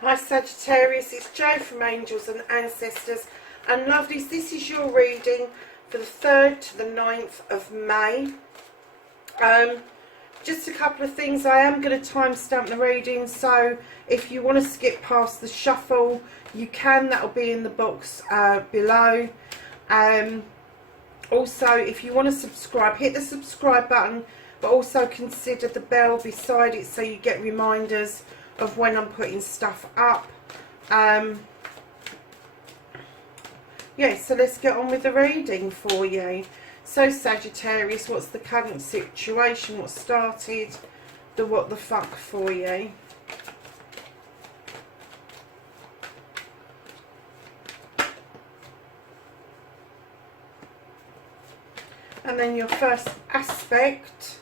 Hi Sagittarius, it's Jo from Angels and Ancestors and Lovelies. This is your reading for the 3rd to the 9th of May. Just a couple of things. I am going to timestamp the reading, so if you want to skip past the shuffle, you can. That will be in the box below. Also, if you want to subscribe, hit the subscribe button, but also consider the bell beside it so you get reminders of when I'm putting stuff up. Yeah, so let's get on with the reading for you. So Sagittarius, what's the current situation? What started the what the fuck for you? And then your first aspect.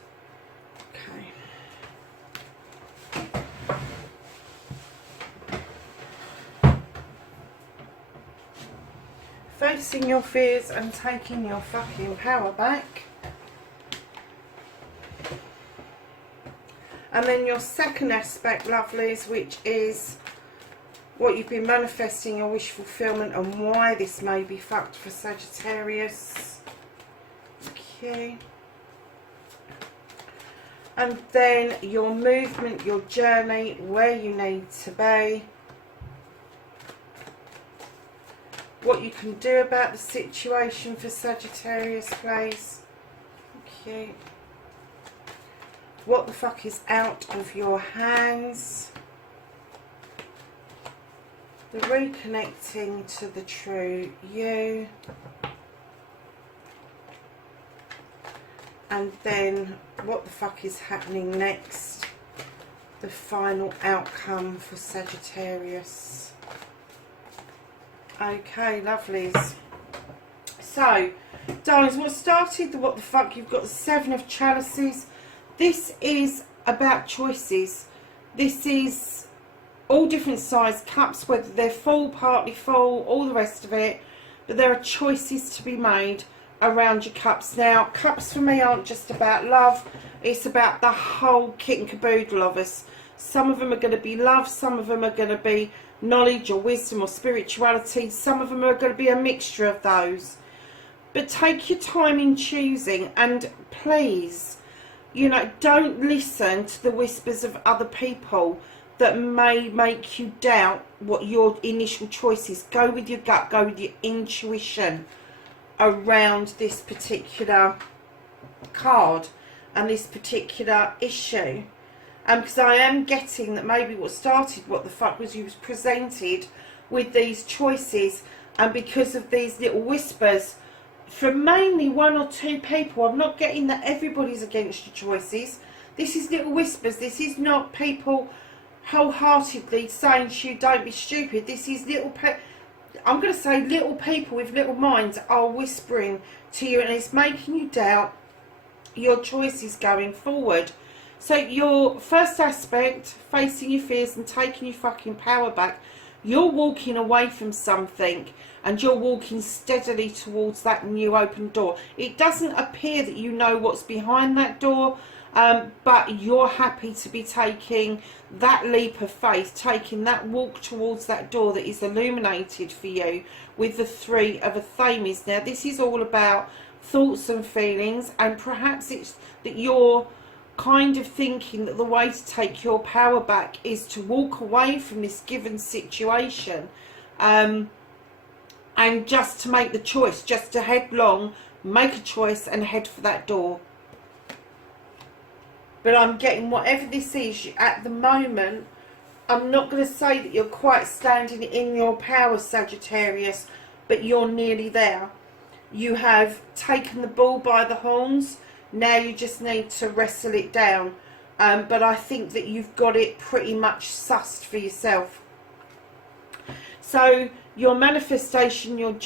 Facing your fears and taking your fucking power back. And then your second aspect, lovelies, which is what you've been manifesting, your wish fulfillment, and why this may be fucked for Sagittarius. Okay. And then your movement, your journey, where you need to be. What you can do about the situation for Sagittarius, please. Okay. What the fuck is out of your hands? The reconnecting to the true you. And then what the fuck is happening next? The final outcome for Sagittarius. Okay, lovelies. So, darlings, what started the what the fuck? You've got the 7 of Chalices. This is about choices. This is all different size cups, whether they're full, partly full, all the rest of it. But there are choices to be made around your cups. Now, cups for me aren't just about love. It's about the whole kit and caboodle of us. Some of them are going to be love. Some of them are going to be knowledge or wisdom or spirituality. Some of them are going to be a mixture of those. But take your time in choosing, and please, you know, don't listen to the whispers of other people that may make you doubt what your initial choice is. Go with your gut, go with your intuition around this particular card and this particular issue. Because I am getting that maybe what started what the fuck was you was presented with these choices, and because of these little whispers from mainly 1 or 2 people, I'm not getting that everybody's against your choices. This is little whispers. This is not people wholeheartedly saying to you don't be stupid. This is little I'm going to say little people with little minds are whispering to you, and it's making you doubt your choices going forward. So your first aspect, facing your fears and taking your fucking power back, you're walking away from something and you're walking steadily towards that new open door. It doesn't appear that you know what's behind that door, but you're happy to be taking that leap of faith, taking that walk towards that door that is illuminated for you with the 3 of Athames. Now, this is all about thoughts and feelings, and perhaps it's that you're kind of thinking that the way to take your power back is to walk away from this given situation, and just to make the choice, just to headlong make a choice and head for that door. But I'm getting whatever this is at the moment, I'm not going to say that you're quite standing in your power, Sagittarius, but you're nearly there. You have taken the bull by the horns. Now you just need to wrestle it down. But I think that you've got it pretty much sussed for yourself. So your manifestation, your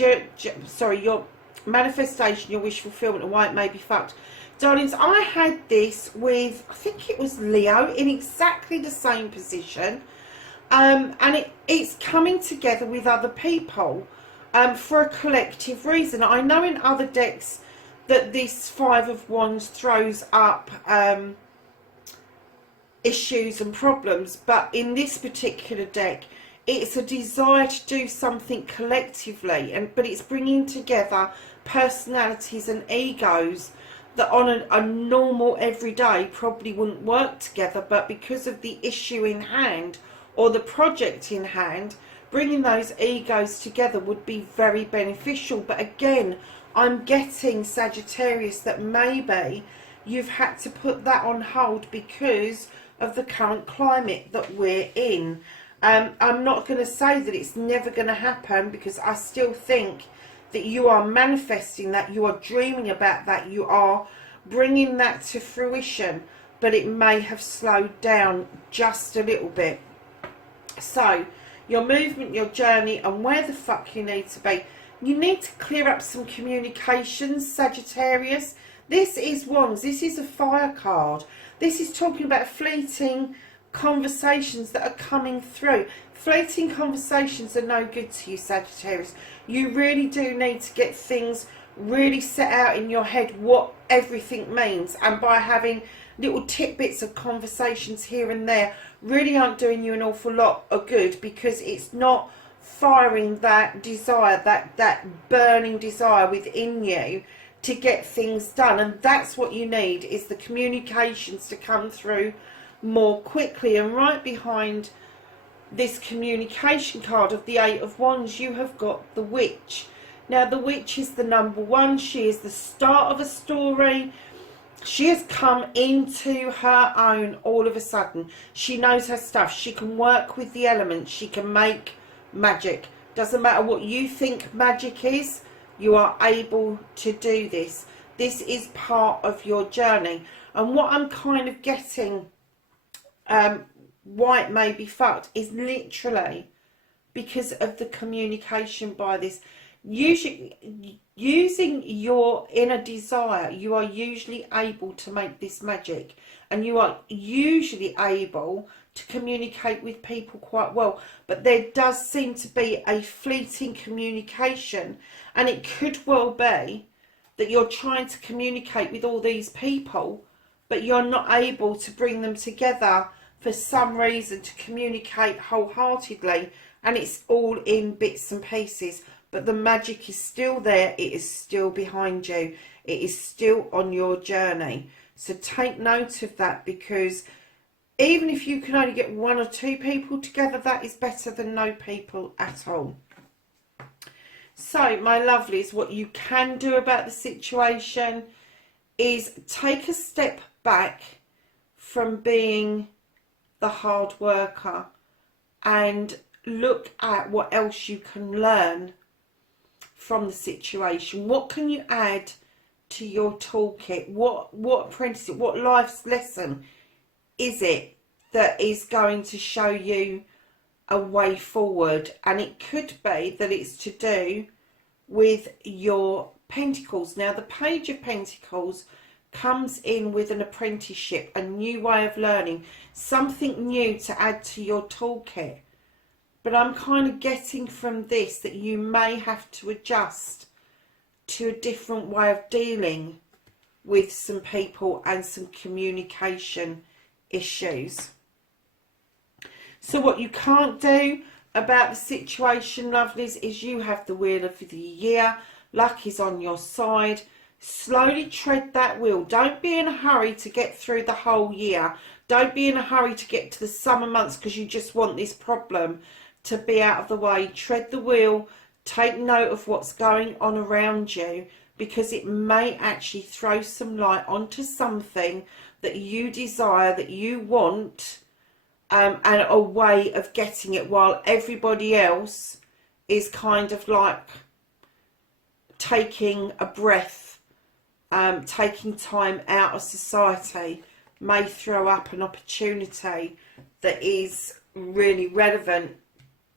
manifestation, your wish fulfillment, and why it may be fucked. Darlings, I had this with, I think it was Leo, in exactly the same position. And it's coming together with other people for a collective reason. I know in other decks that this 5 of Wands throws up issues and problems, but in this particular deck It's a desire to do something collectively, but it's bringing together personalities and egos that on a normal everyday probably wouldn't work together, but because of the issue in hand or the project in hand, bringing those egos together would be very beneficial. But again, I'm getting, Sagittarius, that maybe you've had to put that on hold because of the current climate that we're in. I'm not going to say that it's never going to happen, because I still think that you are manifesting that, you are dreaming about that, you are bringing that to fruition, but it may have slowed down just a little bit. So your movement, your journey, and where the fuck you need to be. You need to clear up some communications, Sagittarius. This is Wands. This is a fire card. This is talking about fleeting conversations that are coming through. Fleeting conversations are no good to you, Sagittarius. You really do need to get things really set out in your head what everything means, and by having little tidbits of conversations here and there really aren't doing you an awful lot of good, because it's not firing that desire, that burning desire within you to get things done. And that's what you need, is the communications to come through more quickly. And right behind this communication card of the Eight of Wands, you have got the Witch. Now the Witch is the number one. She is the start of a story. She has come into her own all of a sudden. She knows her stuff. She can work with the elements. She can make magic. Doesn't matter what you think magic is, you are able to do this. This is part of your journey. And what I'm kind of getting, why it may be fucked, is literally because of the communication by this. Usually, using your inner desire, you are usually able to make this magic, and you are usually able to communicate with people quite well. But there does seem to be a fleeting communication, and it could well be that you're trying to communicate with all these people, but you're not able to bring them together for some reason to communicate wholeheartedly, and it's all in bits and pieces. But the magic is still there. It is still behind you. It is still on your journey. So take note of that, because even if you can only get one or two people together, that is better than no people at all. So, my lovelies, what you can do about the situation is take a step back from being the hard worker and look at what else you can learn from the situation. What can you add to your toolkit? What apprenticeship, what life's lesson is it that is going to show you a way forward? And it could be that it's to do with your Pentacles. Now the Page of Pentacles comes in with an apprenticeship, a new way of learning, something new to add to your toolkit. But I'm kind of getting from this that you may have to adjust to a different way of dealing with some people and some communication issues. So what you can't do about the situation, lovelies, is you have the Wheel of the Year. Luck is on your side. Slowly tread that wheel. Don't be in a hurry to get through the whole year. Don't be in a hurry to get to the summer months because you just want this problem to be out of the way. Tread the wheel. Take note of what's going on around you, because it may actually throw some light onto something that you desire, that you want, and a way of getting it, while everybody else is kind of like taking a breath, taking time out of society, may throw up an opportunity that is really relevant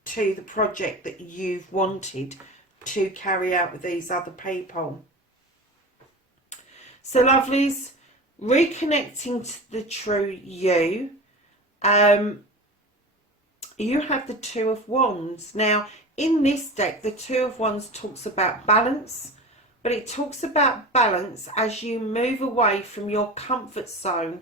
to the project that you've wanted to carry out with these other people. So lovelies, reconnecting to the true you, you have the Two of Wands. Now in this deck, the Two of Wands talks about balance, but it talks about balance as you move away from your comfort zone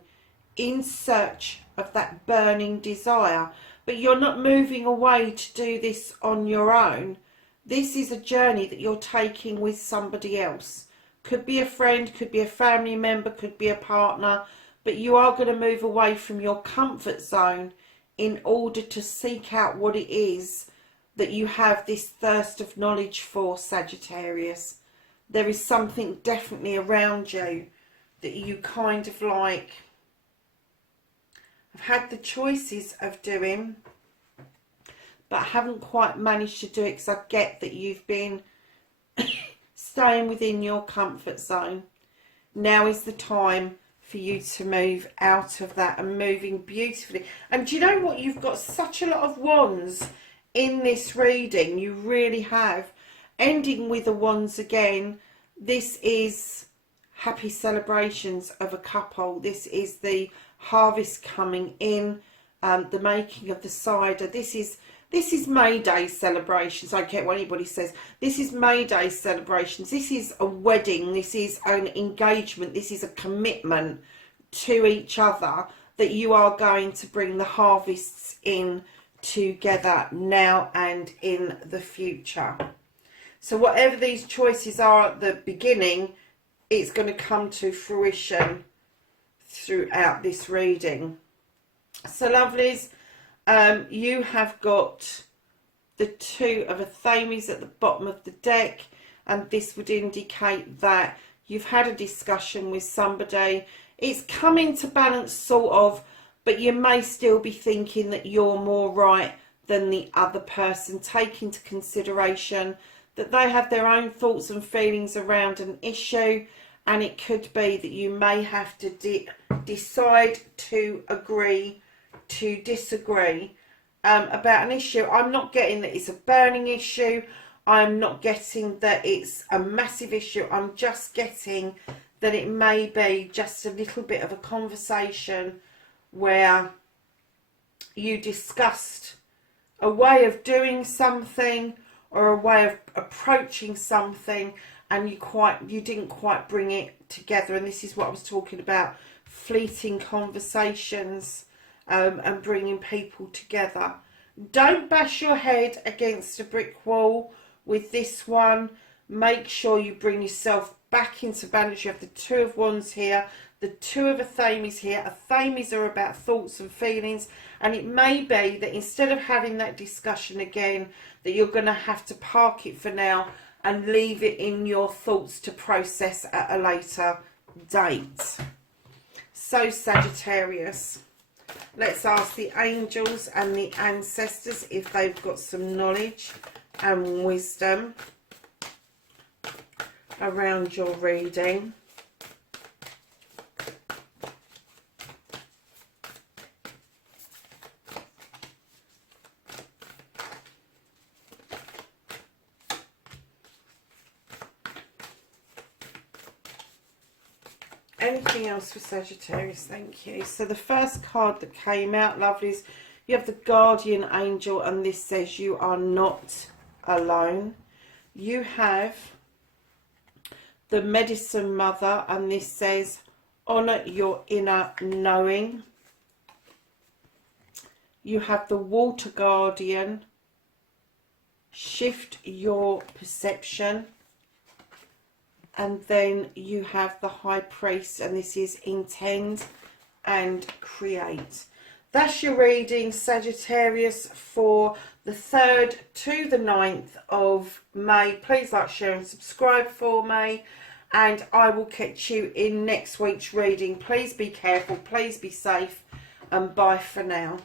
in search of that burning desire. but you're not moving away to do this on your own. This is a journey that you're taking with somebody else. Could be a friend, could be a family member, could be a partner, but you are going to move away from your comfort zone in order to seek out what it is that you have this thirst of knowledge for, Sagittarius. There is something definitely around you that you kind of like have had the choices of doing, but haven't quite managed to do it, because I get that you've been staying within your comfort zone. Now is the time for you to move out of that and moving beautifully. And do you know what? You've got such a lot of wands in this reading. You really have. Ending with the wands again. This is happy celebrations of a couple. This is the harvest coming in, the making of the cider. This is May Day celebrations. I don't care what anybody says. This is May Day celebrations. This is a wedding. This is an engagement. This is a commitment to each other, that you are going to bring the harvests in together now and in the future. So whatever these choices are at the beginning, it's going to come to fruition throughout this reading. So lovelies, you have got the Two of Athames at the bottom of the deck, and this would indicate that you've had a discussion with somebody. It's coming to balance sort of, but you may still be thinking that you're more right than the other person. Take into consideration that they have their own thoughts and feelings around an issue, and it could be that you may have to decide to agree to disagree about an issue. I'm not getting that it's a burning issue. I'm not getting that it's a massive issue. I'm just getting that it may be just a little bit of a conversation where you discussed a way of doing something or a way of approaching something, and you didn't quite bring it together. And this is what I was talking about, fleeting conversations and bringing people together. Don't bash your head against a brick wall with this one. Make sure you bring yourself back into balance. You have the Two of Wands here, the Two of Athames here. Athames are about thoughts and feelings, and it may be that instead of having that discussion again, that you're going to have to park it for now and leave it in your thoughts to process at a later date. So Sagittarius, let's ask the angels and the ancestors if they've got some knowledge and wisdom around your reading. Anything else for Sagittarius? Thank you. So the first card that came out, lovelies, you have the Guardian Angel, and this says you are not alone. You have the Medicine Mother, and this says honour your inner knowing. You have the Water Guardian, shift your perception. And then you have the High Priest, and this is intend and create. That's your reading, Sagittarius, for the 3rd to the 9th of May. Please like, share and subscribe for me, and I will catch you in next week's reading. Please be careful, please be safe, and bye for now.